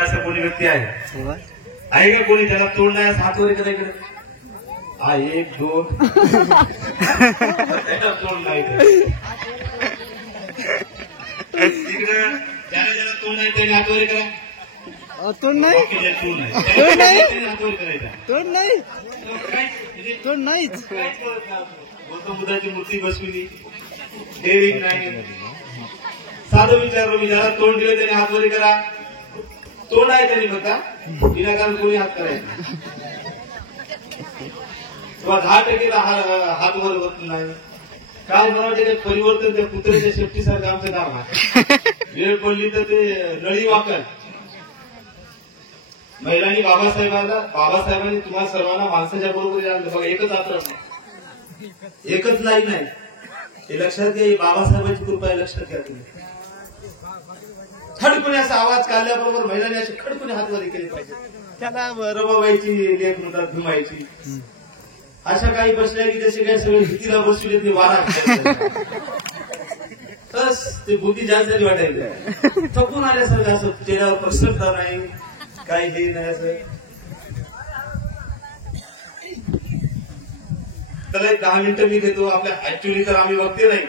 असं कोणी व्यक्ती आहे का कोणी त्याला तोंड नाही हात वर करा इकडे हा एक दोन त्याला तोंड नाही इकडे ज्याला तोंड नाही त्याने हात वर करा तोंड नाही तोंड नाही हात वर करायचा तोंड नाही तोंड नाहीच गौतम बुद्धाची मूर्ती बसविली डेअरिंग नाही साधं विचारलं मी ज्याला तोंड दिलं त्याने हात वर करा तोंड आहे त्यांनी बघा विनाकारण कोणी हात करायचा किंवा 10% हात वर होत नाही काय म्हणायचे ते परिवर्तन त्या कुत्र्याच्या शेपटीसारखं आमचं काम आहे वेळ पडली तर ते नळी वाकर महिलांनी बाबासाहेबांनी तुम्हाला सर्वांना माणसाच्या बरोबर आणलं बघा एकच आत्र एकच लाईन आहे हे लक्षात घ्या बाबासाहेबांची कृपा आहे लक्षात घ्या तुम्ही खडकुने असा आवाज काढल्याबरोबर महिलांनी असे खडकुने हातवारी केले पाहिजे त्याला रबाबाईची लेख म्हणतात भीमाईची अशा काही बसल्या की जसे काही सगळे भीतीला बसले ते वारा बस ते बुद्धी जास्त झाली वाटायची थकून आल्यासारखं असं चेहऱ्यावर प्रसन्नता नाही काही हे नाही असं त्याला 10 मिनिटं मी घेतो आपल्या ऍक्च्युअली तर आम्ही वक्ते नाही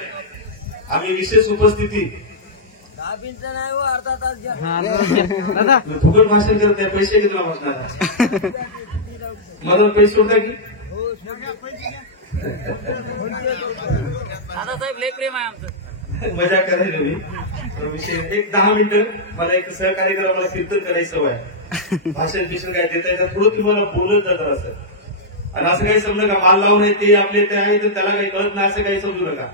आम्ही विशेष उपस्थिती नाही अर्धा तास फुकट भाषण करत आहे पैसे किती बसणार मला पैसे सोडता की दादासाहेब लय प्रेम आहे आमचं मजा करायला मी विषय एक 10 मिनिटं मला एक सहकार्य करा मला कीर्तन करायची सवय आहे भाषण बिषण काय देता येतं थोडं तुम्हाला बोलत जातं असं आणि असं काही समजा का माल लावून ते आपले ते आहे तर त्याला काही कळत नाही असं काही समजू नका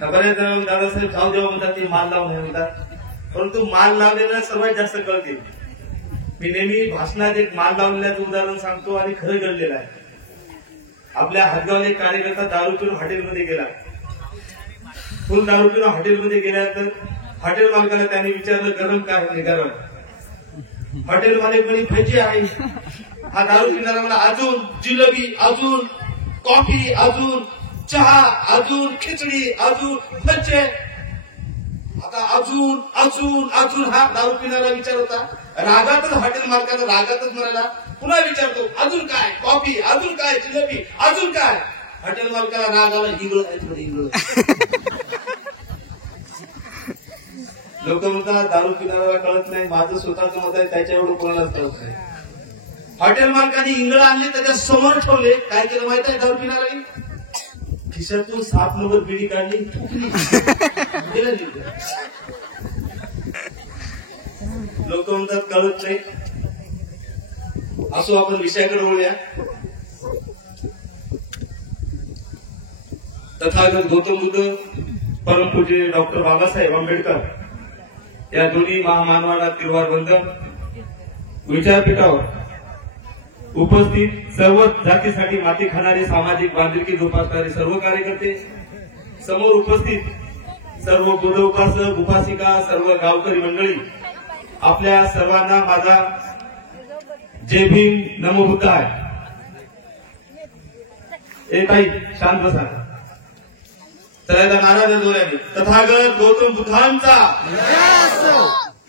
बऱ्याच दादासाहेब जाऊ जेव्हा म्हणतात ते माल लावून म्हणतात परंतु माल लावलेला सर्वात जास्त कळते मी नेहमी भाषणात एक माल लावलेल्याचं उदाहरण सांगतो आणि खरं घडलेलं आहे आपल्या हातगावला एक कार्यकर्ता दारू पिऊन हॉटेलमध्ये गेला फुल दारू पिऊन हॉटेलमध्ये गेल्यानंतर हॉटेल मालकाला त्याने विचारलं गरम काय म्हणजे गरम हॉटेल मालक म्हणे भजी आहे हा दारू पिणारा मला अजून जिलेबी अजून कॉफी अजून चहा अजून खिचडी अजून भजे आता अजून अजून अजून हा दारू पिणारा विचार होता रागातच हॉटेल मालकाचा रागातच म्हणाला पुन्हा विचारतो अजून काय कॉफी अजून काय जिलेबी अजून काय हॉटेल मालकाला राग आला इंगळ लोक म्हणतात दारू पिणाऱ्याला कळत नाही माझं स्वतःचं मत आहे त्याच्या एवढं कोणालाच कळत नाही हॉटेल मालकाने इंगळ आणले त्याच्या समोर ठेवले काय केलं माहित आहे दारू पिणाऱ्याने खिशातून 7 नंबर बिडी काढली लोक म्हणतात कळत नाही असो आपण विषयाकडे वळूया तथागत गौतम बुद्ध परमपूज्य डॉक्टर बाबासाहेब आंबेडकर या दोन्ही महामानवाला तिरवार वंदन विचारपीठावर उपस्थित सर्व जातीसाठी माती खाणारे सामाजिक बांधिलकी जोपासणारे सर्व कार्यकर्ते समोर उपस्थित सर्व बुद्ध उपासक उपासिका सर्व गावकरी मंडळी आपल्या सर्वांना माझा जय भीम नमो बुद्धाय ताई शांत बसा त्याला नारा द्या जोराने तथागत गौतम बुद्धांचा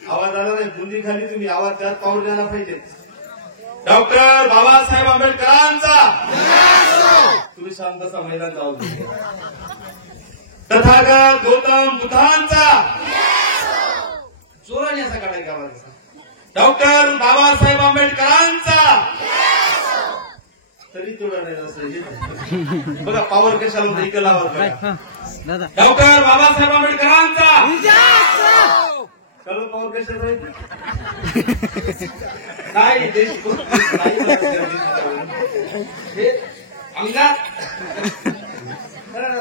आवाज आला नाही बुंदी खाली तुम्ही आवाज त्यात पाऊल द्यायला पाहिजे डॉक्टर बाबासाहेब आंबेडकरांचा तुम्ही शांत बसा महिलांचा आवाज तथागत गौतम बुद्धांचा जोराने असा काढायचा आवाज डॉक्टर बाबासाहेब आंबेडकरांचा तरी तेवढा नाही असं बघा पावर कशाला होता इकडे आवाज डॉक्टर बाबासाहेब आंबेडकरांचा चलो पावर कशाला नाही देश अंगात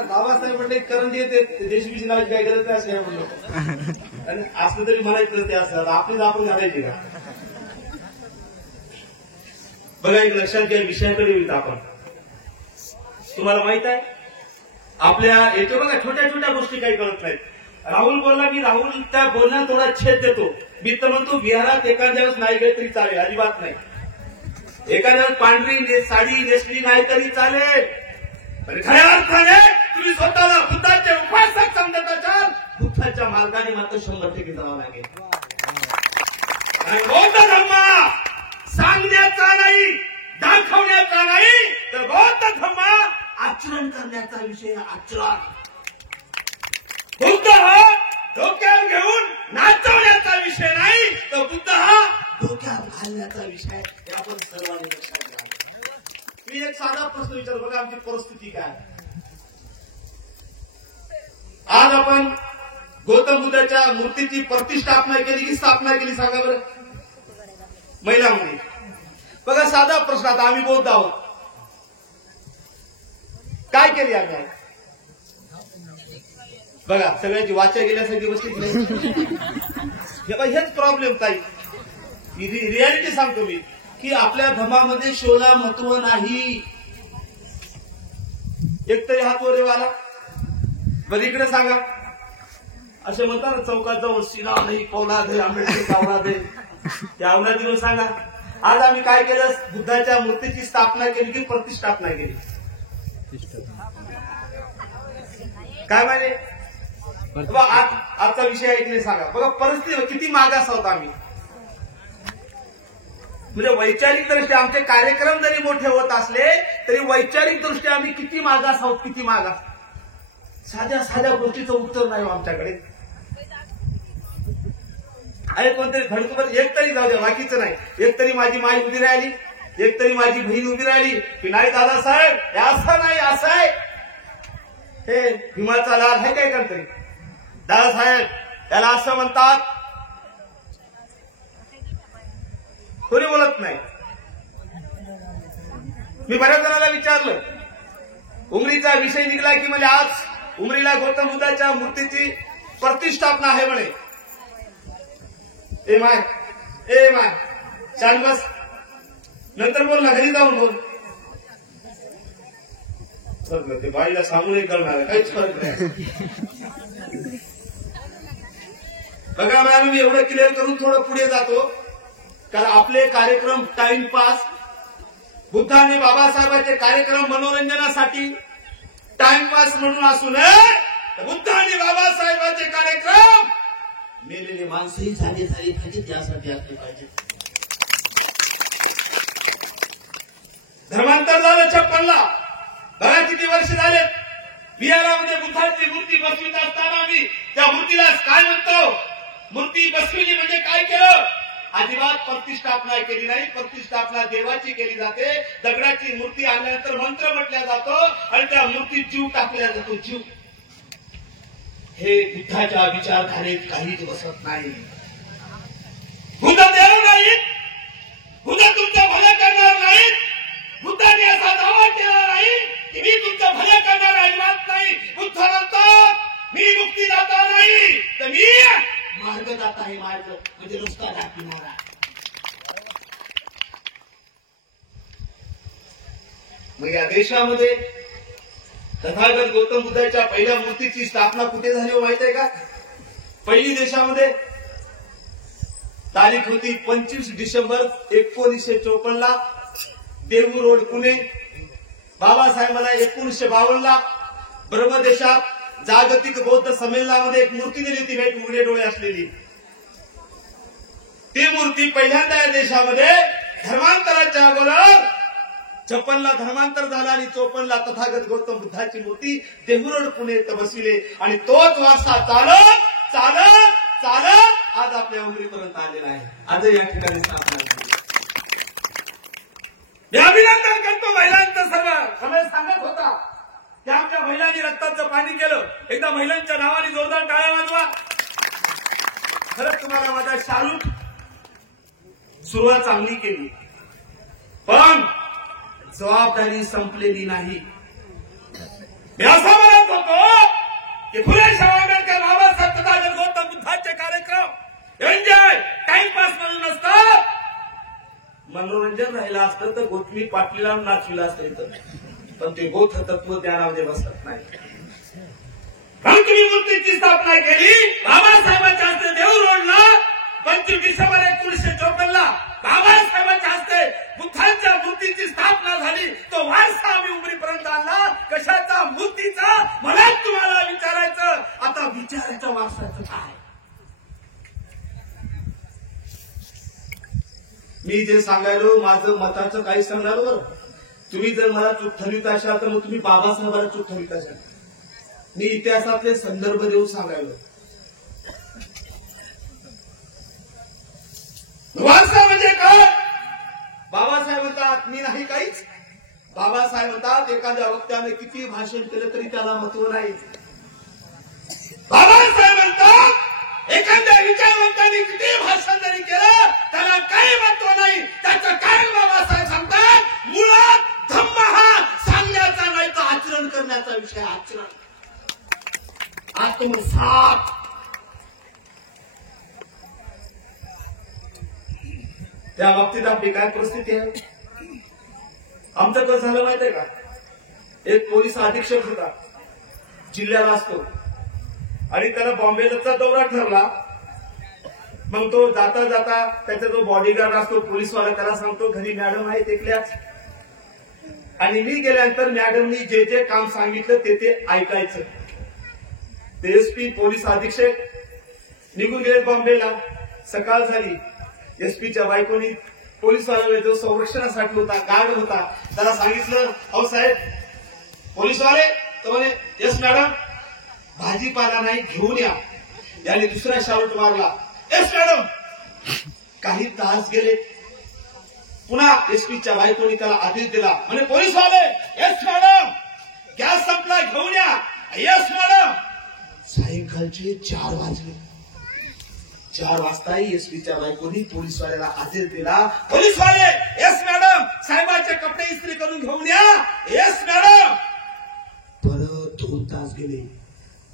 बाबासाहेब म्हणजे करंजी येते देशविषयी नावाची काय करत नाही असं म्हणलो आणि असलं तरी म्हणायचं ते असं आपलीच आपण घालायची का बघा एक लक्षात घ्या विषयाकडे येऊत आपण तुम्हाला माहित आहे आपल्या येतो बघा छोट्या छोट्या गोष्टी काही कळत नाहीत राहुल बोलला की राहुल त्या बोलण्यात थोडा छेद देतो मी तर म्हणतो बिहारात एखाद्या वेळेस नाही गेले तरी चालेल अजिबात नाही एखाद्या वेळेस पांढरी साडी नेसली नाही तरी चालेल पण खऱ्या अर्थाने तुम्ही स्वतःला बुद्धाचे उपासक समजत असाल बुद्धाच्या मार्गाने मात्र 100% जावं लागेल आणि बौद्ध धर्म सांगण्याचा नाही, दाखवण्याचा नाही, तर बौद्ध धर्म आचरण करण्याचा विषय. आचरण. बुद्ध हा डोक्यावर घेऊन नाचवण्याचा विषय नाही, तर बुद्ध हा डोक्यावर घालण्याचा विषय. हे आपण सर्वांनी लक्षात घ्या. मी एक साधा प्रश्न विचारतो, बघा आमची परिस्थिती काय. आज आपण गौतम बुद्धाच्या मूर्तीची प्रतिष्ठापना केली की स्थापना केली, सांगा बरं. महिला मुली. बघा साधा प्रश्न. आता आम्ही बौद्ध आहोत, काय केली आम्ही? बघा सगळ्यांची वाचा गेल्यासाठी बसली नाही. हेच प्रॉब्लेम ताई. रियालिटी सांगतो मी की आपल्या धर्मामध्ये शोला महत्व नाही. एकतरी हात वर आला बरं इकडे सांगा. असे म्हणतात ना चौकात जाऊन शिला नाही पवना दे आंबेडकर कावना दे, त्या आवना दिलं सांगा. आज आम्ही काय केलं? बुद्धाच्या मूर्तीची स्थापना केली की प्रतिष्ठापना केली? काय माहिती? आजचा विषय ऐकले सांगा. बघा परिस्थिती किती मागास आहोत आम्ही. म्हणजे वैचारिक दृष्ट्या आमचे कार्यक्रम जरी मोठे होत असले तरी वैचारिक दृष्ट्या आम्ही किती मागास आहोत, किती मागास. साध्या साध्या गोष्टीचं उत्तर नाही आमच्याकडे. अरे कोणतरी धडकून एक तरी जाऊ द्या, बाकीचं नाही. एक तरी माझी माई उभी राहिली, एक तरी माझी बहीण उभी राहिली की नाही दादासाहेब हे असं नाही, असं आहे. हे भीमाचा लाल आहे काय कोणतरी, दादासाहेब त्याला असं म्हणतात. कोणी बोलत नाही. मी बऱ्याच जणांना विचारलं, उमरीचा विषय निघला की म्हणजे आज उमरीला गौतम बुद्धाच्या मूर्तीची प्रतिष्ठापना आहे म्हणे. ए माय छान बस, नंतर बोल ना, घरी जाऊन बोल. ते बाईला सांगूनही करणार काहीच फरक नाही. बघा आम्ही एवढं क्लिअर करून थोडं पुढे जातो, कारण आपले कार्यक्रम टाइमपास, बुद्धाने बाबासाहेबांचे कार्यक्रम मनोरंजनासाठी टाइमपास म्हणून असू नये, तर बुद्धाने बाबासाहेबांचे कार्यक्रम मेलेले माणसंही जागे झाली पाहिजे त्यासाठी असले पाहिजे. धर्मांतर झालं 56ला. बघा किती वर्ष झाले. बिहारामध्ये बुद्धाची मूर्ती बसवित असताना आम्ही त्या मूर्तीला काय म्हणतो? मूर्ती बसविली म्हणजे काय केलं? अजिबात प्रतिष्ठापना केली नाही. प्रतिष्ठापना देवाची केली जाते. दगडाची मूर्ती आणल्यानंतर मंत्र म्हटला जातो आणि त्या मूर्तीत जीव टाकला जातो. जीव हे बुद्धाच्या विचारधारेत काहीच बसत नाही. बुद्ध देव नाहीत, बुद्ध तुमचं भलं करणार नाहीत. बुद्धाने असा दावा केला नाही की मी तुमचं भलं करणार अजिबात नाही. बुद्ध म्हणतो मी मुक्तीदाता नाही, तर मी मार्गदाता आहे. मार्ग म्हणजे रस्ता दाखविणारा. मग या देशामध्ये तथागत गौतम बुद्धाच्या पहिल्या मूर्तीची स्थापना कुठे झाली हो माहित आहे का? पहिली देशामध्ये तारीख होती 25 डिसेंबर 1954ला, देहू रोड पुणे. बाबासाहेबांना 1952ला ब्रह्मदेशात जागतिक बौद्ध संमेलनामध्ये एक मूर्ती दिली होती, भेट उघडे डोळे असलेली. ती मूर्ती पहिल्यांदा या देशामध्ये धर्मांतराच्या अगोदर 56ला धर्मांतर झाला आणि 54ला तथागत गौतम बुद्धाची मूर्ती देहू रोड पुणे इथं बसविले आणि तोच वारसा चालत चालत चालत आज आपल्या उमरीपर्यंत आलेला आहे. आज या ठिकाणी स्थापना झाली. मी अभिनंदन करतो महिलांचं. सगळं सांगत होता की आमच्या महिलांनी रक्ताचं पाणी केलं. एकदा महिलांच्या नावाने जोरदार टाळ्या वाजवा. खरंच तुम्हाला माझा शालूट. सुरुवात चांगली केली पण जबाबदारी संपलेली नाही. मी असं म्हणत होतो की फुले शाहू आंबेडकर बाबासाहेब तथागत गौतम बुद्धाचे कार्यक्रम एन्जॉय टाइमपास म्हणून नसतात, मनोरंजन राहिलं असतं तर गोठणी पाटलीला नाचविला असतं इथं. पण ते गोठ तत्वज्ञानामध्ये बसत नाही. पण तुम्ही मूर्तीची स्थापना केली बाबासाहेबांच्या हस्ते देहू रोडला 25 डिसेंबर 1954ला. बाबासाहेबांच्या हस्ते बुद्धांच्या मूर्तीची स्थापना झाली. तो वारसा आम्ही उमरीपर्यंत आणला. कशाचा? मूर्तीचा. मला तुम्हाला विचारायचं, आता विचारायचं वारसाचं काय? मी जे सांगायलो माझं मताचं काही सांगणार बरं. तुम्ही जर मला चूक ठरवित असाल तर मग तुम्ही बाबासाहेबांना चूक ठरवित असाल. मी इतिहासातले संदर्भ देऊन सांगायलो. वारसा म्हणजे काय? बाबासाहेब म्हणतात मी नाही काहीच. बाबासाहेब म्हणतात एखाद्या वक्त्याने किती भाषण केलं तरी त्याला महत्व नाही. बाबासाहेब म्हणतात एखाद्या विचारवंताने किती भाषण जरी केलं त्याला काही महत्व नाही. त्याचं काय बाबासाहेब सांगतात मुळात धम्म हा सांगण्याचा नाही तर आचरण करण्याचा विषय. आचरण आत्मसात. त्या बाबतीत आपली काय परिस्थिती आहे? आमचं कसं झालं माहित आहे का? एक पोलीस अधीक्षक होता, जिल्ह्याला असतो आणि त्याला बॉम्बेचा दौरा ठरला. मग तो जाता जाता त्याचा जो बॉडीगार्ड असतो पोलीसवाला त्याला सांगतो घरी मॅडम आहेत एकल्याच. आणि मी गेल्यानंतर मॅडमनी जे जे काम सांगितलं ते ऐकायचं. ते एसपी पोलीस अधीक्षक निघून गेले बॉम्बेला. सकाळ झाली. एसपीच्या बायकोनी पोलीसवाला जो संरक्षणासाठी होता गार्ड होता त्याला सांगितलं अहो साहेब पोलीसवाले तो म्हणे येस मॅडम भाजीपाला नाही घेऊन या. याने दुसरा शालूट मारला. Yes madam. काही तास गेले. पुन्हा एसपीच्या बायकोनी त्याला आदेश दिला म्हणे पोलीसवाले येस मॅडम गॅस संपला घेऊन या. Yes madam. सायंकाळचे 4 वाजले. 4 वाजताही एसपीच्या बायकोनी पोलीसवाल्याला आदेश दिला पोलीसवाले येस मॅडम साहेबांचे कपडे इस्त्री करून घेऊन या. Yes madam. परत 2 तास गेले.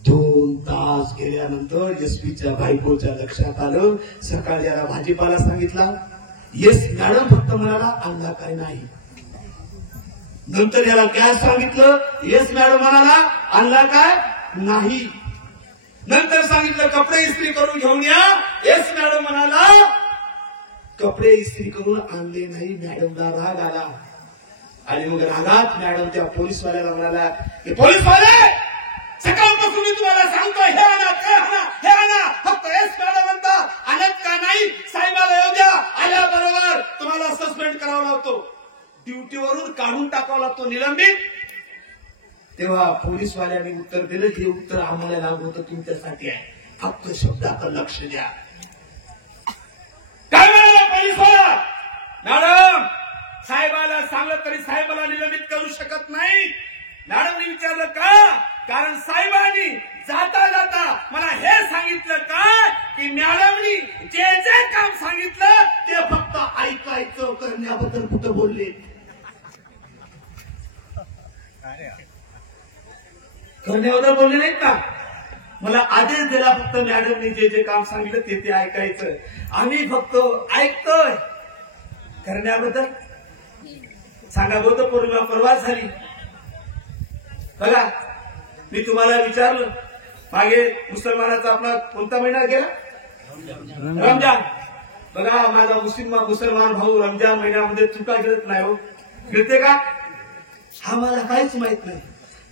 2 तास गेल्यानंतर एसपीच्या बायकोच्या लक्षात आलं सकाळी याला भाजीपाला सांगितला. येस मॅडम फक्त म्हणाला आणला काय नाही. नंतर याला गॅस सांगितलं. येस मॅडम म्हणाला आणला काय नाही. नंतर सांगितलं कपडे इस्त्री करून घेऊन या. येस मॅडम म्हणाला कपडे इस्त्री करून आणले नाही. मॅडमला राग आला आणि मग रागात मॅडम त्या पोलीसवाल्याला म्हणाला की पोलीसवाले सकाळपासून मी तुम्हाला सांगतो हे आणा ते आणा हे आणा फक्त येस मॅडम म्हणतात आणत का नाही. साहेबाला येऊ द्या. आल्याबरोबर तुम्हाला सस्पेंड करावा लागतो. ड्युटीवरून काढून टाकावा लागतो निलंबित. तेव्हा पोलीसवाल्याने उत्तर दिलं हे उत्तर आम्हाला लागू होतं तुमच्यासाठी आहे फक्त शब्दाकडे लक्ष द्या. काय म्हणाला पोलीसवाला मॅडम साहेबाला सांगलं तरी साहेबाला निलंबित करू शकत नाही. मॅडमने विचारलं का? कारण साहेबांनी जाता जाता मला हे सांगितलं का की मॅडमनी जे जे काम सांगितलं ते फक्त ऐकायचं करण्याबद्दल कुठं बोलले. करण्याबद्दल बोलले नाहीत का? मला आदेश दिला फक्त मॅडमनी जे जे काम सांगितलं ते ऐकायचं. आम्ही फक्त ऐकतोय. करण्याबद्दल सांगा बुद्ध पौर्णिमा परवाच झाली. बघा मी तुम्हाला विचारलं मागे मुसलमानाचा आपला कोणता महिना गेला रमजान. बघा माझा मुसलमान भाऊ रमजान महिन्यामध्ये चुका गिरत नाही हो. गिरते का? हा मला काहीच माहित नाही.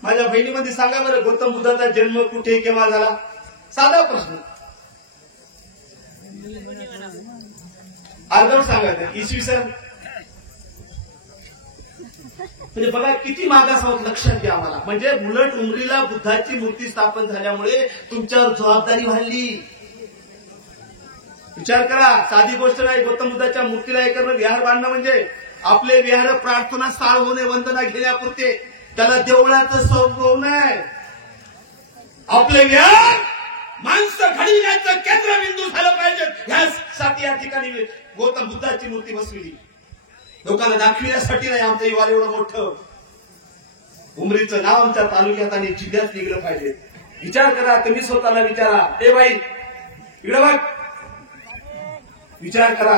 माझ्या बहिणीमध्ये सांगा बरं गौतम बुद्धाचा जन्म कुठे केव्हा झाला? साधा प्रश्न. अर्धवट सांगा इसवी सन. म्हणजे बघा किती मागास आहोत लक्षात घ्या आम्हाला. म्हणजे उलट उमरीला बुद्धाची मूर्ती स्थापन झाल्यामुळे तुमच्यावर जबाबदारी वाढली. विचार करा साधी गोष्ट नाही. गौतम बुद्धाच्या मूर्तीला हे करणं विहार बांधणं म्हणजे आपले विहार प्रार्थना स्थाळ होणे वंदना घेण्यापुरते त्याला देवळाचं स्वरूप नाही. आपले विहार माणसं घडविण्याचं केंद्रबिंदू झालं पाहिजे. यासाठी या ठिकाणी गौतम बुद्धाची मूर्ती बसविली. लोकांना दाखविण्यासाठी नाही. आमचं युवा एवढं मोठं उमरीचं नाव आमच्या तालुक्यात आणि जिल्ह्यात निघलं पाहिजे. विचार करा. तुम्ही स्वतःला विचारा. ए बाई इकडे बघ. विचार करा.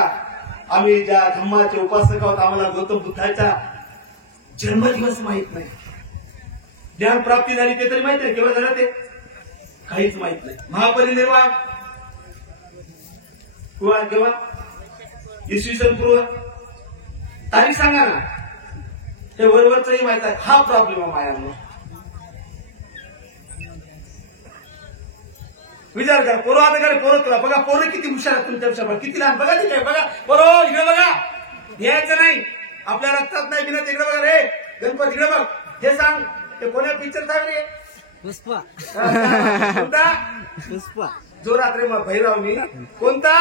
आम्ही ज्या धम्माचे उपासक आहोत आम्हाला गौतम बुद्धाचा जन्मदिवस माहित नाही. ज्ञान प्राप्ती झाली ते तरी माहित आहे केव्हा झालं ते काहीच माहित नाही. महापरिनिर्वाण केव्हा? इसवी सन पूर्व तारीख सांगा ना. हे वरवरचंही माहित आहे. हा प्रॉब्लेम आहे मायांनो. विचार करा. पोरं आता काय पोरं तुला बघा पोरं किती हुशार आहेत तुमच्यापेक्षा किती लहान बघा तिथे बघा पोरं इकडे बघा. द्यायचं नाही. आपल्या रक्तात नाही बिना तिकडे बघा रे गणपती इकडे बघ. हे सांग ते कोण्या पिक्चरचा आहे रे? पुष्पा कोणता? पुष्पा जोरात रे मग भैरव मी. कोणता?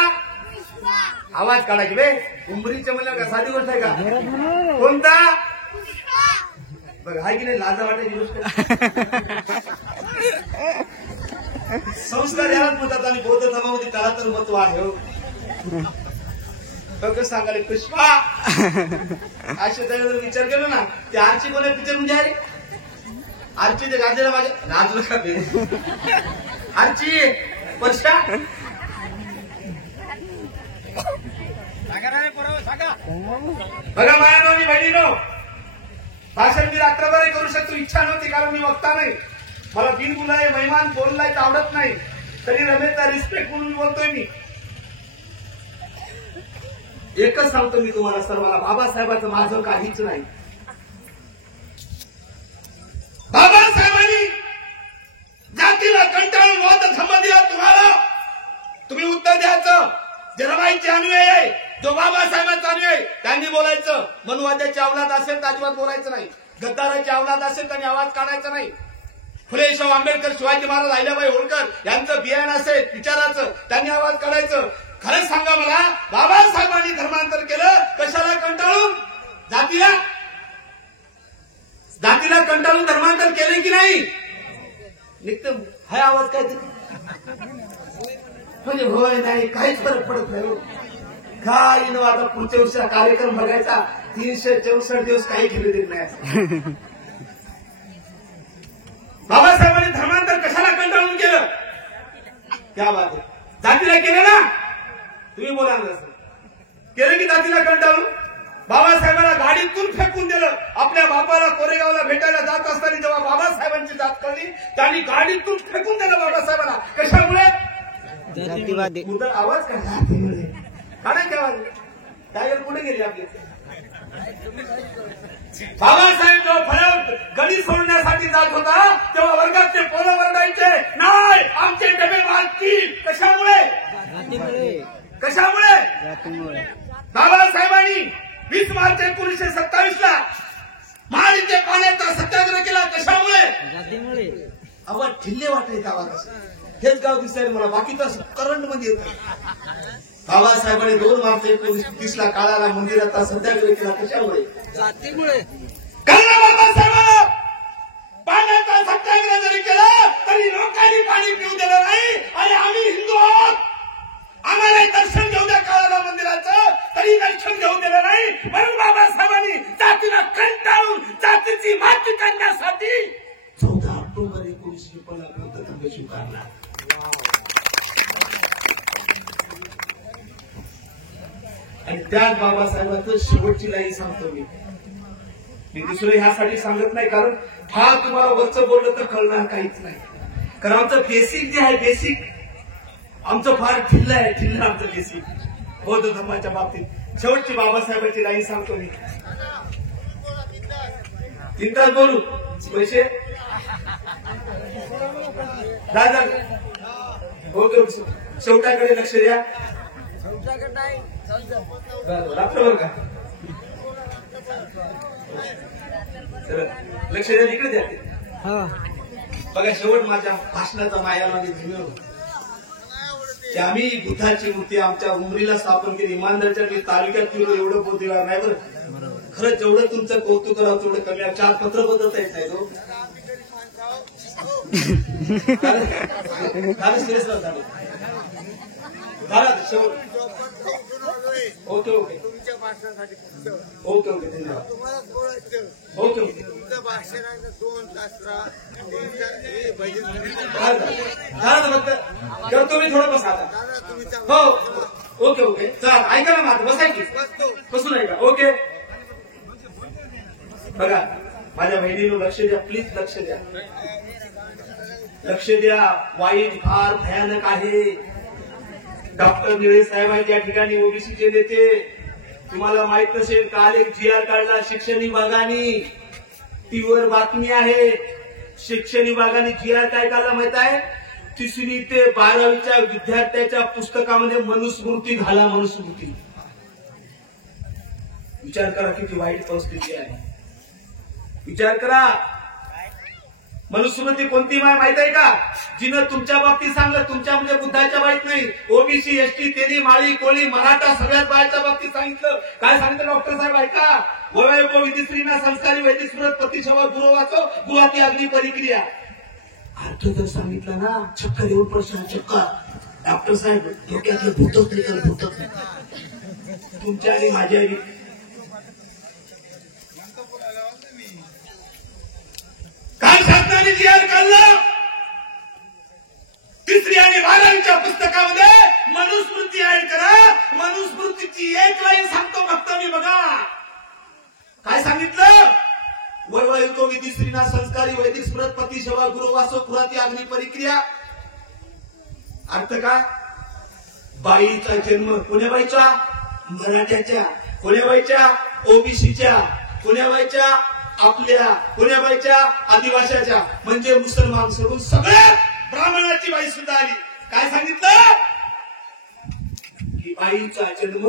आवाज काढायची बे. उंबरीच्या म्हणलं का साधी गोष्ट आहे का? कोणता? बघ हाय की नाही लाजा वाटायची गोष्ट. संस्कार यालाच म्हणतात आणि बौद्ध धर्मामध्ये त्याला तर महत्व आहे हो. बघ सांगाले पुष्पा असे जर विचार केला ना ते आरची कोणा पिक्चर म्हणजे आहे आरची ते गाजलेला माझ्या नाचलं का बे आरची वर्षा बघा माझ्या आणि बहिणीनो भाषण मी रात्रभर करू शकतो इच्छा नव्हती कारण मी वक्ता नाही. मला बिनबुलाय महिमान बोललाय आवडत नाही तरी रमेशचा रिस्पेक्ट म्हणून बोलतोय मी. एकच सांगतो मी तुम्हाला सर्वांना बाबासाहेबांचं माझं काहीच नाही. बाबासाहेबांनी जातीला कंटाळून बौद्ध धर्म दिला तुम्हाला. तुम्ही उत्तर द्यायचं. जनाबाईची अनुयायी आहे जो बाबासाहेबांचा अनुयायी त्यांनी बोलायचं. मनुवाद्याची अवलाद असेल तर अजिबात बोलायचं नाही. गद्दाराची अवलाद असेल त्यांनी आवाज काढायचा नाही. फुले शाहू आंबेडकर शिवाजी महाराज अहिल्याबाई होळकर यांचं बियाण असेल विचाराचं त्यांनी आवाज काढायचं. खरंच सांगा मला बाबासाहेबांनी धर्मांतर केलं कशाला कंटाळून? जातीला कंटाळून धर्मांतर केले की नाही? निघतं हा आवाज काय म्हणजे होय नाही काहीच फरक पडत नाही. काही न आता पुढच्या वर्षी कार्यक्रम बघायचा 364 दिवस काही केले देत नाही. बाबासाहेबांनी धर्मांतर कशाला कंटाळून केलं? क्या बात आहे. जातीला केलं ना तुम्ही बोला ना केलं की जातीला कंटाळून? बाबासाहेबांना गाडीतून फेकून दिलं. आपल्या बापाला कोरेगावला भेटायला जात असताना जेव्हा बाबासाहेबांची जात कळली त्यांनी गाडीतून फेकून दिलं बाबासाहेबांना. कशामुळे? जातीवादी आवाज का जातीमुळे काढा केव्हा टायगर कुठे गेले आपले? बाबासाहेब जेव्हा फळ्यात गडी सोडण्यासाठी जात होता तेव्हा वर्गात ते पोरं वरडायचे नाही आमचे डबे वाजतील. कशामुळे? कशामुळे? बाबासाहेबांनी 20 मार्च 1927 महाड इथे पाण्याचा सत्याग्रह केला. कशामुळे? आवाज ठिल्ले वाटायचा आवाज. हेच गाव दिसायला मला बाकीचं करंट मध्ये येत. बाबासाहेबांनी 2 मार्च 1930 काळाला मंदिराचा सत्याग्रह केला. कशामुळे? जातीमुळे. बाबासाहेबांना पाण्याचा सत्याग्रह जरी केला तरी लोकांनी पाणी पिऊ दिलं नाही. आणि आम्ही हिंदू आहोत आम्हाला दर्शन घेऊ द्या काळाला मंदिराचं तरी दर्शन घेऊ दिलं नाही. म्हणून बाबासाहेबांनी जातीला कंटाळून जातीची माती करण्यासाठी 14 ऑक्टोबर 1950 बौद्ध धर्म स्वीकारला. आणि त्याच बाबासाहेबांचं शेवटची लाईन सांगतो मी दुसरं ह्यासाठी सांगत नाही कारण हा तुम्हाला वरचं बोललं तर कळणार काहीच नाही. कारण आमचं बेसिक जे आहे बेसिक आमचं फार ढिल्लं आहे. ढिल्लं आमचं बेसिक बौद्ध धर्माच्या बाबतीत. शेवटची बाबासाहेबांची लाईन सांगतो मी. 3 तास बोलू पैसे दादा ओके शेवटाकडे लक्ष द्या. रात्रभर का लक्ष द्या इकडे द्या. बघा शेवट माझ्या भाषणाचा मायामध्ये धन्य की आम्ही बुद्धाची मूर्ती आमच्या उमरीला स्थापन केली. इमानदारच्या मी तालुक्यात फिरलो एवढं बोलतो नाही बरं. खरंच जेवढं तुमचं कौतुक करावं तेवढं कमी. 4 पत्र बदलता येत नाही तो शेवट. ओके ओके तुमच्या भाषणासाठी ओके ओके धन्यवाद. ओके ओके तुमचं भाषण 2 तास फक्त करतो मी थोडं बसा हो. ओके ओके चला ऐका ना माझं बसायची बसून ऐका. ओके बघा माझ्या बहिणीनं लक्ष द्या प्लीज लक्ष द्या. लक्ष द्या. वाईट फार भयानक आहे. डॉक्टर निळे साहेब आहेत या ठिकाणी ओबीसीचे नेते. तुम्हाला माहित नसेल काल एक GR काढला शिक्षण विभागाने. टीव्हीवर बातमी आहे. शिक्षण विभागाने GR काय काढला माहित आहे? 3री ते 12वीच्या विद्यार्थ्याच्या पुस्तकामध्ये मनुस्मृती घाला. मनुस्मृती विचार करा किती वाईट परिस्थिती आहे. विचार करा. मनुस्मृती कोणती माहित आहे का? जिनं तुमच्या बाबतीत सांगलं, तुमच्या म्हणजे बुद्धाच्या बाबतीत नाही, ओबीसी, एसटी, तेली, माळी, कोळी, मराठा सगळ्याच बाहेरच्या बाबतीत सांगितलं. काय सांगितलं डॉक्टर साहेब ऐका. वयोको विधिश्रीना संस्कारी वैदिक स्मृत प्रतिशवा गुरु वाचो गुहाती अग्नी परिक्रिया. अर्थ जर सांगितला ना, चक्कर येऊन प्रश्न चक्कर. डॉक्टर साहेब डोक्यातलं भूतच नाही तर भूतच नाही. तुमच्या आणि माझ्या काय शासनाने जी आर काढलं 3री आणि 12वीच्या पुस्तकामध्ये मनुस्मृती ऍड करा. मनुस्मृतीची एक लाईन सांगतो फक्त मी, बघा काय सांगितलं. वैवयुतो विधी स्त्रीना संस्कारी वैदिक स्मृत पती सेवा गुरु वासो पुराती अग्नि परिक्रिया. अर्थ काय? बाईचा जन्म कोण्या बाईचा? मराठ्याच्या. कोण्या बाईच्या? ओबीसीच्या. कोण्या बाईच्या? आपल्या. कोण्या बाईच्या? आदिवाशाच्या. म्हणजे मुसलमान सोडून सगळ्या ब्राह्मणाची बाई सुद्धा आली. काय सांगितलं की बाईचा जन्म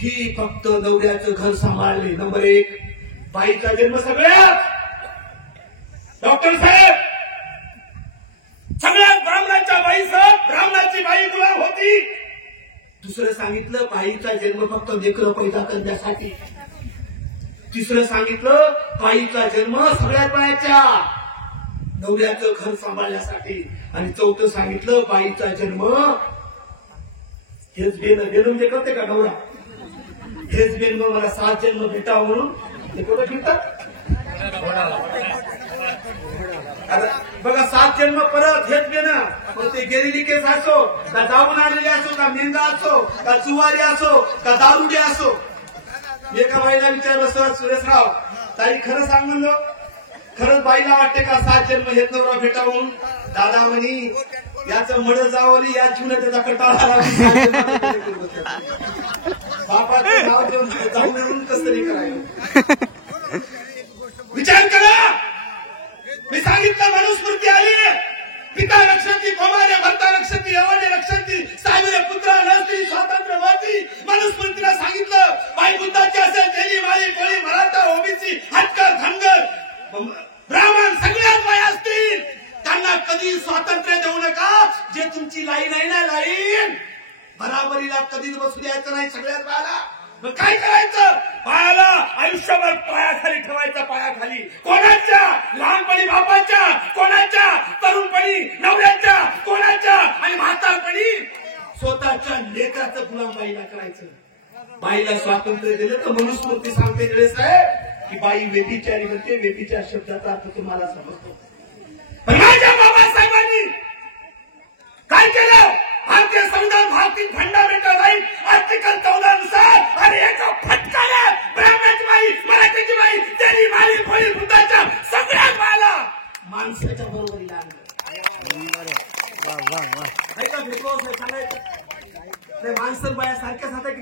ही फक्त नवऱ्याचं घर सांभाळले. नंबर 1 बाईचा जन्म सगळ्यात. डॉक्टर साहेब सगळ्यात ब्राह्मणाच्या बाईसह ब्राह्मणाची बाई गुलाम होती. दुसरं सांगितलं बाईचा जन्म फक्त लेकरं पैदा करण्यासाठी. तिसरं सांगितलं बाईचा जन्म सगळ्यात बायाच्या नवऱ्याचं घर सांभाळण्यासाठी. आणि चौथं सांगितलं बाईचा जन्म हेच देणं म्हणजे करते का नवरा? हेच बेन मला 7 जन्म भेटावं म्हणून ते कुठं फिरतात. आता बघा 7 जन्म परत हेच बेन. मग ते गेलेली केस असो का जाऊन आलेले असो का मेंगा असो का चुवारी असो का दारुडे असो. एका बाईला विचारलं सर सुरेशराव ताई खरं सांग म्हणलो, खरंच बाईला वाटते का 7 जन्म हेच नवरा भेटावं म्हणून? दादा म्हणी याचं मड जावली या जीवन त्याचा कटाळा बापाचं नाव देऊन जाऊ म्हणून कसं तरी करायचं. विचार करा. मी सांगितलं मनुस्मृती आली. पिता रक्षती कोमारे भरता रक्षती यवने रक्षती साहेबरे पुत्र नसती स्वातंत्र्य वादी. मनुस्मृतीला सांगितलं बाई बुद्धाची असेल तेली माळी कोळी मराठा ओबीसी हटकर धनगर ब्राह्मण सगळ्यात बाई असतील. त्यांना कधी स्वातंत्र्य देऊ नका. जे तुमची लाईन आहे ना लाईन बराबरीला कधीच बसू द्यायचं नाही सगळ्यात बाळाला. मग काय करायचं? बाळाला आयुष्यभर पायाखाली ठेवायचं. पायाखाली कोणाच्या? लहानपणी बापाच्या, कोणाच्या तरुणपणी नवऱ्याच्या, कोणाच्या आणि म्हातारपणी स्वतःच्या लेकराचं गुलाम बाईला करायचं. बाईला स्वातंत्र्य दिलं तर मनुस्मृती सांगते वेळेस आहे की बाई व्यभिचारी म्हणते. व्यभिचार शब्दाचा अर्थ तुम्हाला समजतो. पण माझ्या बाबासाहेबांनी काय केलं? भारतीय संविधान भारतीय फंडामेंटल राईट आर्टिकल 14 नुसार आणि एका फटकाऱ्यात ब्राह्मणाची बाई, मराठीची बाई, तेली माळी कोळी बुद्धाच्या सगळ्यात बाळाला माणसाच्या बरोबरीला आणलं. ऐका भेटलो सांगायचं ते माणसं बाया सारख्याच होत्या की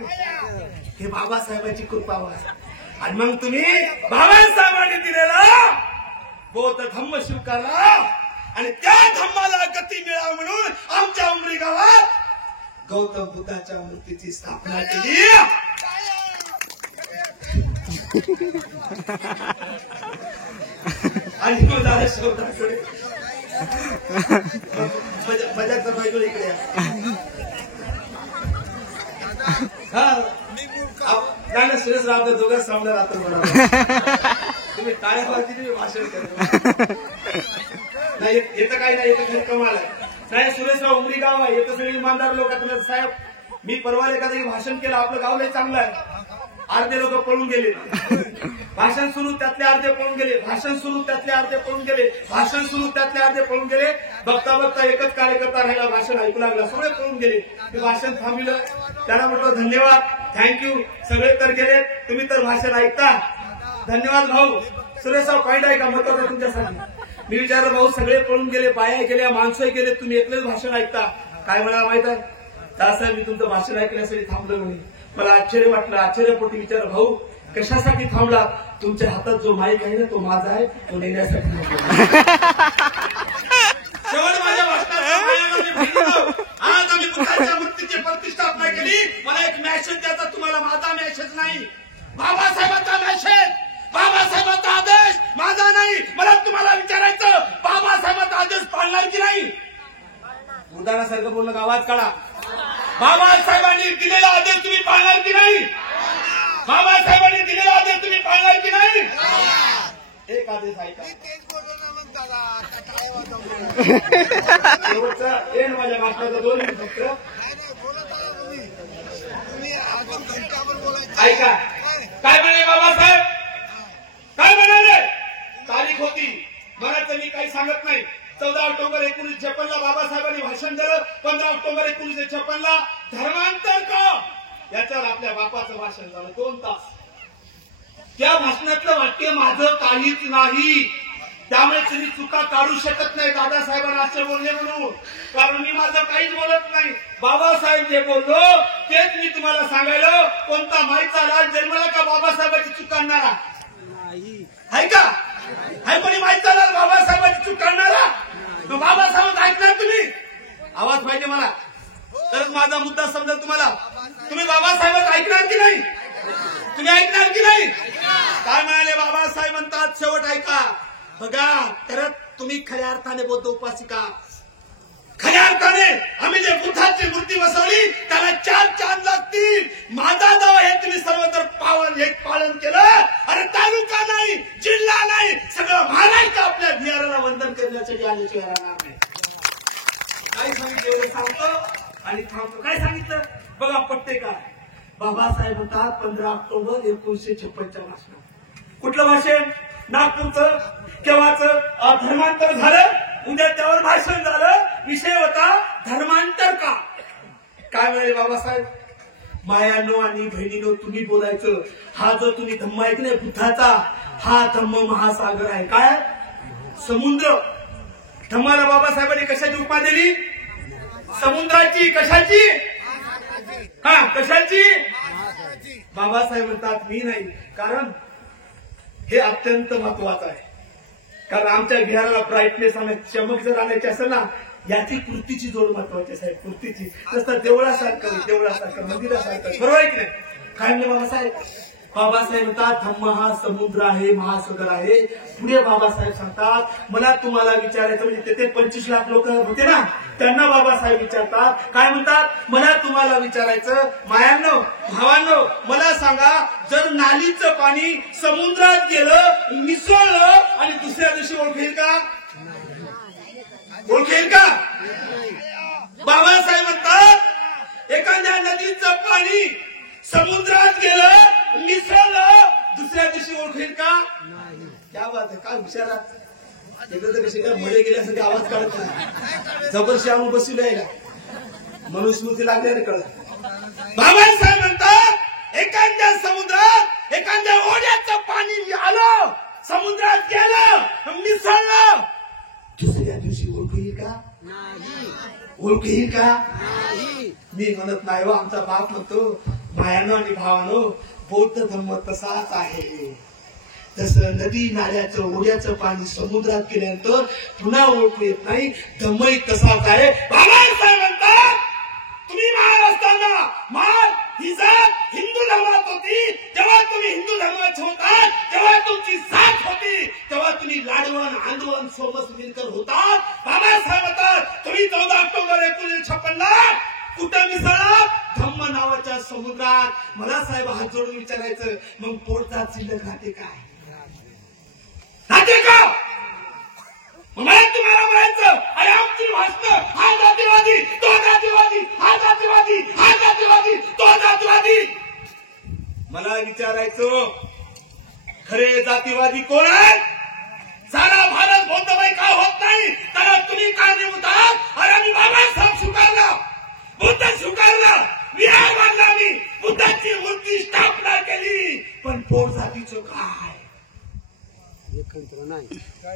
हे बाबासाहेबांची कृपा वाच. आणि मग तुम्ही बाबासाहेबांनी दिलेला बौद्ध धम्म स्वीकारला आणि त्या धम्माला गती मिळावी म्हणून आमच्या उमरी गावात गौतम बुद्धाच्या मूर्तीची स्थापना केली. आणि मग झालं शोधाकडे मजाकचा बायको इकडे नाही सुरेश राहतो दोघं सामने राहतो बरोबर. तुम्ही टाळ्या वाजली भाषण करतो नाही येतं काही नाही. येतं घरी कमाल आहे. साहेब सुरेशराव उमरी गाव आहे. येतं सगळे इमानदार लोक आहेत. साहेब मी परवा एखादं भाषण केलं. आपलं गाव लय चांगलं आहे. अर्धे लोक पळून गेले. भाषण सुरू त्यातले अर्धे पळून गेले. भाषण सुरू त्यातले अर्धे पळून गेले. भाषण सुरू त्यातले अर्धे पळून गेले. बघता बघता एकच कार्यकर्ता राहिला. भाषण ऐकू लागला. सगळे पळून गेले. ते भाषण थांबलं. त्यांना म्हटलं धन्यवाद थँक्यू. सगळे तर गेले. तुम्ही तर भाषण ऐकता. धन्यवाद भाऊ. सुरेशराव पॉईंट आहे का महत्वाचं तुमच्यासाठी? मी विचारलं भाऊ सगळे पळून गेले, बाया गेल्या, माणसं गेले, तुम्ही एकलेच भाषण ऐकता. काय मला माहित आहे दासाहेब मी तुमचं भाषण ऐकण्यासाठी थांबलो म्हणे. मला आश्चर्य वाटलं. आश्चर्यपोटी विचार भाऊ कशासाठी थांबला? तुमच्या हातात जो माईक आहे ना तो माझा आहे. तो नेण्यासाठी शेवट माझ्या भाषणात आज आम्ही बुद्धाच्या मूर्तीची प्रतिष्ठापना केली. मला एक मॅसेज द्यायचा तुम्हाला. माझा मॅसेज नाही. बाबासाहेबांचा मेसेज, बाबासाहेबांचा आदेश माझा नाही. मला तुम्हाला विचारायचं, बाबासाहेबांचा आदेश पाळणार की नाही? उदाहरणासारखं बोलणं का? आवाज काढा. बाबासाहेबांनी दिलेला आदेश तुम्ही पाळणार की नाही? बाबासाहेबांनी दिलेला आदेश तुम्ही पाळणार की नाही? एक आदेश ऐका. शेवटचा एंड माझ्या भाषणाचा 2 मिनिट फक्त ऐका. काय म्हणाले बाबासाहेब? काय म्हणाले? तारीख होती, म्हणायचं मी काही सांगत नाही. 14 ऑक्टोबर 1956 बाबासाहेबांनी भाषण दिलं. 15 ऑक्टोबर 1956 धर्मांतर का, याच्यावर आपल्या बापाचं भाषण झालं 2 तास. त्या भाषणातलं वाक्य माझं काहीच नाही. त्यामुळे तुम्ही चुका काढू शकत नाही दादासाहेबांना असं बोलले म्हणून, कारण मी माझं काहीच बोलत नाही. बाबासाहेब जे बोललो तेच मी तुम्हाला सांगायला. कोणता माईचा राज जन्मला का बाबासाहेबांची चूक काढणारा आहे का? आहे कोणी माईचा राज बाबासाहेबांची चूक काढणारा? बाबासाहेब ऐकणार तुम्ही? आवाज पाहिजे मला, तरच माझा मुद्दा समजेल तुम्हाला. तुम्ही बाबासाहेब ऐकणार की नाही? तुम्ही ऐकणार की नाही? काय म्हणाले बाबासाहेब? म्हणतात शेवट ऐका बघा, तर तुम्ही खऱ्या अर्थाने बौद्ध उपासिका, खऱ्या अर्थाने आम्ही जे बुद्धाची मूर्ती बसवली त्याला 4 चांद लागतील. माझा दावा हे तुम्ही सर्व जर पालन केलं, अरे तालुका नाही, जिल्हा नाही, सगळं महाराष्ट्र आपल्या बिहाराला वंदन करण्यासाठी आल्याशिवाय राहणार नाही. काय सांगितलं सांगतो आणि थांबतो. काय सांगितलं बघा, पट्टे काय? बाबासाहेब म्हणतात 15 ऑक्टोबर 1956च्या भाषणात. कुठलं भाषण? नागपूरचं. केव्हाचं? धर्मांतर झालं. उद्या त्यावर भाषण झालं. विषय होता धर्मांतर का. काय म्हणाले बाबासाहेब? मायानो आणि बहिणीनो, तुम्ही बोलायचं, हा जो तुम्ही धम्म ऐकलाय बुद्धाचा, हा धम्म महासागर आहे. काय? समुद्र. धम्माला बाबासाहेबांनी कशाची उपमा दिली? समुद्राची. कशाची? हा, कशाची? बाबासाहेब म्हणतात मी नाही, कारण हे अत्यंत महत्वाचं आहे. कारण आमच्या बिहाराला ब्राईटनेस आणि चमक जर आणायची असेल ना, याची कृतीची जोड महत्वाची आहे. कृतीची. तसं देवळासारखं, मंदिरासारखं, बरोबर आहे की नाही? काय म्हणजे बाबासाहेब? बाबासाहेब म्हणतात धम्म हा समुद्र आहे, महासागर आहे. पुढे बाबासाहेब सांगतात मला तुम्हाला विचारायचं, म्हणजे तेथे 25 लाख लोक होते ना, त्यांना बाबासाहेब विचारतात. काय म्हणतात? मला तुम्हाला विचारायचं, मायांनो भावांनो, मला सांगा, जर नालीचं पाणी समुद्रात गेलं, मिसळलं आणि दुसऱ्या दिवशी ओळखेल का? ओळखेल का? बाबासाहेब म्हणतात एखाद्या नदीचं पाणी समुद्रात गेलं, मिसळलं, दुसऱ्या दिवशी ओळखेल का? क्या बात आहे. काय हुशारा. तिकडे तर कसे काय मळे गेल्यासाठी आवाज काढत नाही. जबरशी आणून बसू यायला मनुस्मृती लागल्याने कळत. बाबासाहेब म्हणतात एखाद्या समुद्रात, एखाद्या ओढ्याचं पाणी आलं, समुद्रात गेलं, मिसळलं, दुसऱ्या दिवशी ओळखेल का? ओळखेल का? मी म्हणत नाही. आमचा बाप म्हणतो मायानो आणि भावानो, बौद्ध धम्म तसाच आहे. जसं नदी नाल्याचं ओढ्याचं पाणी समुद्रात गेल्यानंतर पुन्हा ओळखू येत नाही, धम्मही तसाच आहे. बाबासाहेब म्हणतात तुम्ही महाराष्ट्राला महान ही जात हिंदू धर्मात होती, जेव्हा तुम्ही हिंदू धर्माचे होता, जेव्हा तुमची साथ होती, तेव्हा तुम्ही लाडवण आंदोलन सोबत मिळकर होता. बाबासाहेब म्हणतात तुम्ही 14 ऑक्टोबर 1956 कुठं मिसळला? धम्म नावाच्या समुद्रात. मला साहेब हात जोडून विचारायचं, मग पोटचा शिल्लक राहते काय? राहते का? मला तुम्हाला म्हणायचं अरे आमची भाषण हा जातीवादी, तो जातीवादी, हा जातीवादी, हा जातीवादी, तो जातीवादी. मला विचारायचं खरे जातीवादी कोण आहे? सारा भारत बौद्धमय का होत नाही? त्याला तुम्ही कारणीभूत आहात. अरे आम्ही बाबासाहेब स्वीकारला, बुद्ध स्वीकारला, विहार बांधला, मी बुद्धाची मूर्ती स्थापना केली, पण पोट जातीचं काय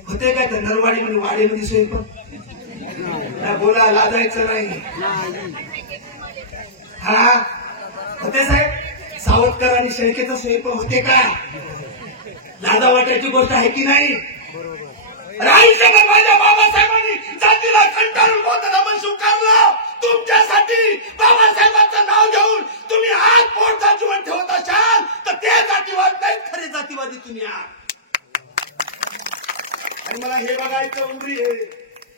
होते? काय तर नरवाडी मध्ये वाडीमध्ये स्वयंपाक बोला लाजायचं नाही. हा होते साहेब. सावरकर आणि शेळकेचा स्वयंपाक होते का? लाजा वाटायची गोष्ट आहे की नाही? आयुष्यभर माझ्या बाबासाहेबांनी जातीला कंटाळून बौद्ध धर्म स्वीकारला. तुमच्यासाठी बाबासाहेबांचं नाव घेऊन तुम्ही आज पोटचा जीवन ठेवत असाल, तुम्ही आहात. आणि मला हे बघायचं उमरी आहे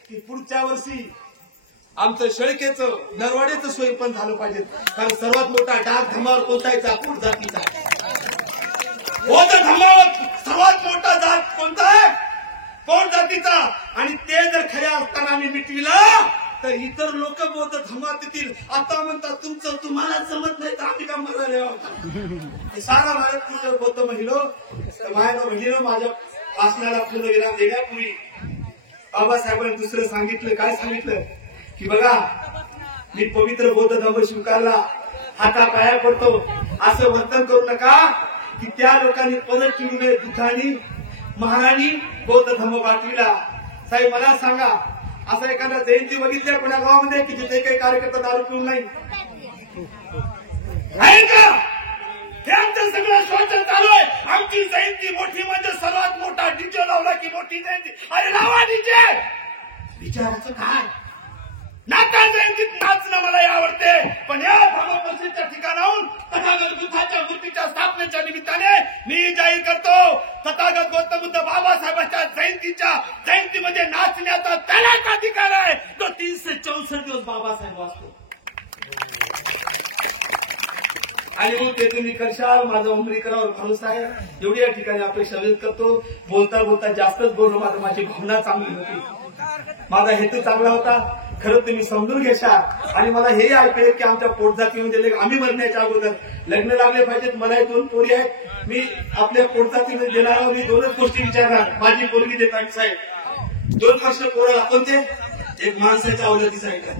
की पुढच्या वर्षी आमचं शेळकेचं नरवाड्याचं सोय पण झालं पाहिजे. कारण सर्वात मोठा डाग धमावर कोणतायचा पोट जातीचा. बौद्ध धर्मावर सर्वात मोठा जात कोणता आहे? पोट जातीचा. आणि ते जर खऱ्या असताना आम्ही मिटविला तर इतर लोक बौद्ध धर्मात येतील. आता म्हणतात तुमचं तुम्हाला जमत नाही तर आम्ही का मरायला. सारा भारत बौद्ध महिलो माझ्या बहिणीनं माझ्या भाषणाला पूर्ण विराम देण्यापूर्वी बाबासाहेबांनी दुसरं सांगितलं. काय सांगितलं की बघा मी पवित्र बौद्ध धर्म स्वीकारला, हातापाया पडतो, असं वर्तन करू नका की त्या लोकांनी परत केली नये दुःखानी महाराणी बौद्ध धर्म बाटलीला. साहेब मला सांगा, असं एखादा जयंती बघितल्या कोणा गावामध्ये की जिथे काही कार्यकर्ता दारू पिऊन नाही आहे का? हे आमचं सगळं शोषण चालू आहे. आमची जयंती मोठी म्हणजे सर्वात मोठा डीजे लावला की मोठी जयंती. अरे लावा डीजे. विचाराचं काय? नाता जयंतीत नाचणं मला आवडते, पण या धर्मप्रसिद्धीच्या ठिकाणाहून तथागत बुद्धाच्या मूर्तीच्या स्थापनेच्या निमित्ताने मी जाहीर करतो तथागत गौतम बुद्ध बाबासाहेबांच्या जयंतीमध्ये नाचण्याचा त्यालाच अधिकार आहे. तो 364 दिवस बाबासाहेब वाचतो. आणि मग ते तुम्ही करशाल. माझा उमरीकरावर भरोसा आहे. एवढी या ठिकाणी अपेक्षा व्यक्त करतो. बोलता बोलता जास्तच बोललो. माझी भावना चांगली होती, माझा हेतू चांगला होता. खरं तुम्ही समजून घेशाल. आणि मला हे ऐकलं की आमच्या पोटजातीमध्ये आम्ही मरण्याच्या अगोदर लग्न लागले पाहिजेत. मला 2 पोरी आहेत. मी आपल्या पोटजातीमध्ये देणार मी 2च गोष्टी विचारणार. माझी पोरगी देता साहेब 2 वर्ष पोराला कोणते? एक माणसाच्या अवलतीचा आहे का,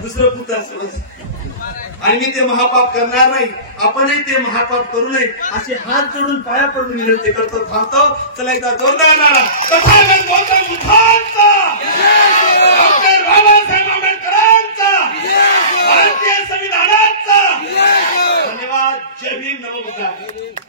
दुसरं पुत्र. आणि मी ते महापाप करणार नाही. आपणही ते महापाप करू नये असे हात जोडून पाया पडून विनंती करतो. थांबतो. चला एकदा जोरदार नारा तथागत गौतम बुद्धांचा, डॉक्टर बाबासाहेब आंबेडकरांचा, भारतीय संविधानाचा. धन्यवाद. जय भीम. नमो बुद्धाय.